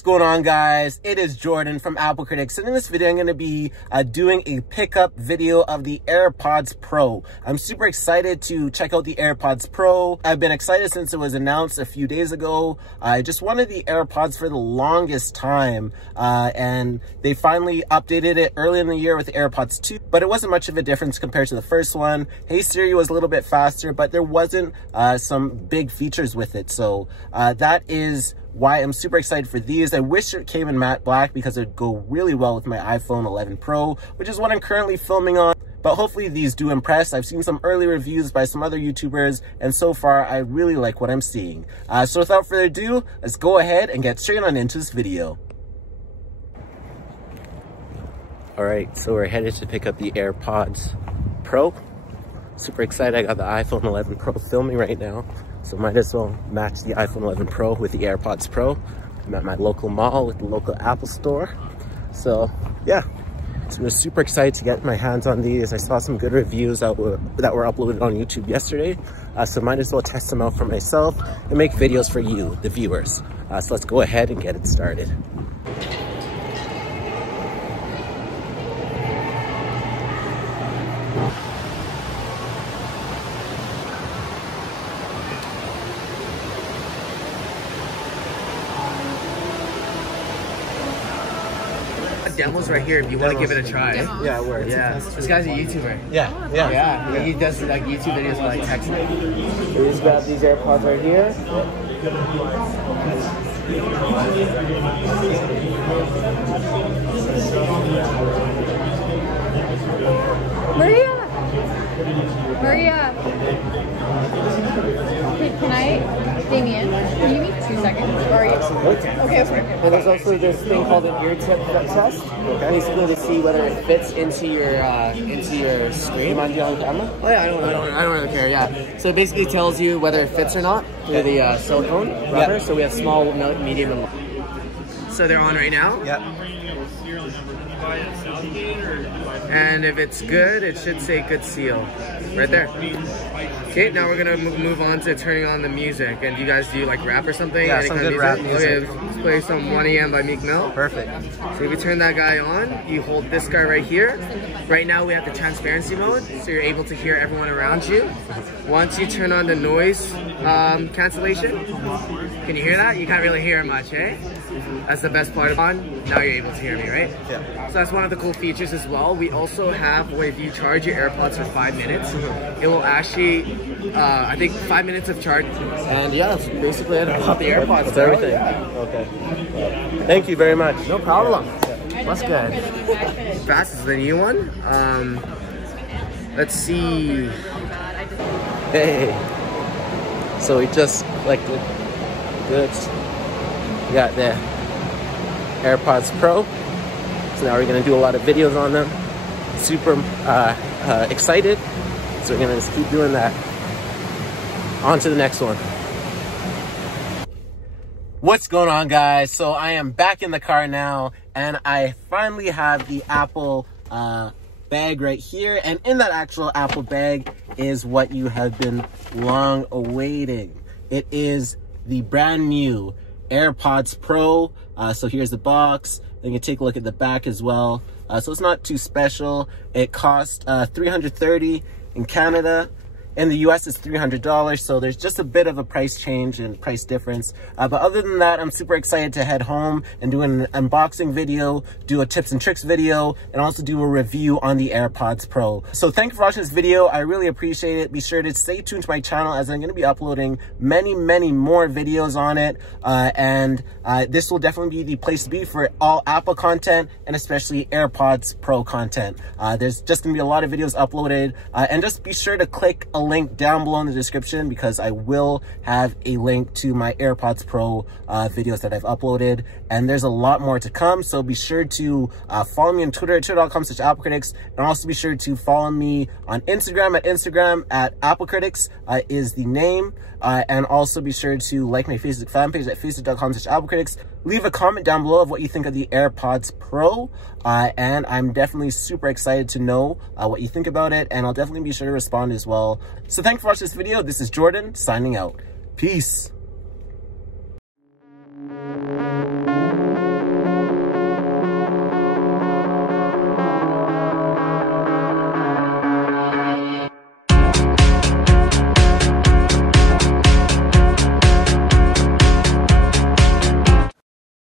What's going on, guys? It is Jordan from Apple Critics, and in this video I'm going to be doing a pickup video of the AirPods Pro. I'm super excited to check out the AirPods Pro. I've been excited since it was announced a few days ago. I just wanted the AirPods for the longest time, and they finally updated it early in the year with the AirPods 2, but it wasn't much of a difference compared to the first one. Hey Siri was a little bit faster, but there wasn't some big features with it, so that is why I'm super excited for these. I wish it came in matte black because it would go really well with my iPhone 11 Pro, which is what I'm currently filming on. But hopefully these do impress. I've seen some early reviews by some other YouTubers, and so far I really like what I'm seeing. So without further ado, let's go ahead and get straight on into this video. Alright, so we're headed to pick up the AirPods Pro. Super excited. I got the iPhone 11 Pro filming right now, so might as well match the iPhone 11 Pro with the AirPods Pro. I'm at my local mall with the local Apple store. So yeah, so I'm super excited to get my hands on these. I saw some good reviews that were uploaded on YouTube yesterday, so might as well test them out for myself and make videos for you, the viewers. So let's go ahead and get it started. Demos right here if you want to give it a try. Yeah, it works. Yeah, this guy's a YouTuber. Yeah. He does like YouTube videos for like texting. We just grab these AirPods right here. Maria. Can I, Damien, can you give me 2 seconds? Or are you? Okay. And there's also this thing called an ear tip test. Basically to see whether it fits into your screen. You mind on camera? Oh yeah, I don't really care. Yeah. So it basically tells you whether it fits or not through the silicone rubber. So we have small, medium, and large. So they're on right now. Yep. And if it's good, it should say good seal right there. Okay, now we're gonna move on to turning on the music. And do you guys do like rap or something? Yeah, some good rap music. Okay, let's play some 1 AM by Meek Mill. Perfect. So if you turn that guy on, you hold this guy right here. Right now we have the transparency mode, so you're able to hear everyone around you. Once you turn on the noise cancellation, can you hear that? You can't really hear much, eh? That's the best part of it. Now you're able to hear me, right? Yeah. So that's one of the cool features as well. We also have where if you charge your AirPods for 5 minutes, it will actually, I think 5 minutes of charge. And yeah, that's basically it about the AirPods. That's everything. Yeah. Okay. Thank you very much. No problem. That's good. Fast is the new one. Let's see. Hey. So we just like the goods. We got the AirPods Pro. So now we're gonna do a lot of videos on them. Super excited. So we're gonna just keep doing that. On to the next one. What's going on, guys? So I am back in the car now, and I finally have the Apple bag right here. And in that actual Apple bag is what you have been long awaiting. It is the brand new AirPods Pro. So here's the box. Then you can take a look at the back as well. So it's not too special. It cost $330 in Canada. In the US, it's $300, so there's just a bit of a price change and price difference. But other than that, I'm super excited to head home and do an unboxing video, do a tips and tricks video, and also do a review on the AirPods Pro. So thank you for watching this video. I really appreciate it. Be sure to stay tuned to my channel as I'm going to be uploading many more videos on it. This will definitely be the place to be for all Apple content, and especially AirPods Pro content. There's just going to be a lot of videos uploaded, and just be sure to click a link down below in the description because I will have a link to my AirPods Pro videos that I've uploaded, and there's a lot more to come. So be sure to follow me on Twitter at twitter.com/AppleCritics, and also be sure to follow me on Instagram at AppleCritics is the name, and also be sure to like my Facebook fan page at facebook.com/AppleCritics. Leave a comment down below of what you think of the AirPods Pro, and I'm definitely super excited to know what you think about it, and I'll definitely be sure to respond as well. So thanks for watching this video. This is Jordan signing out. Peace.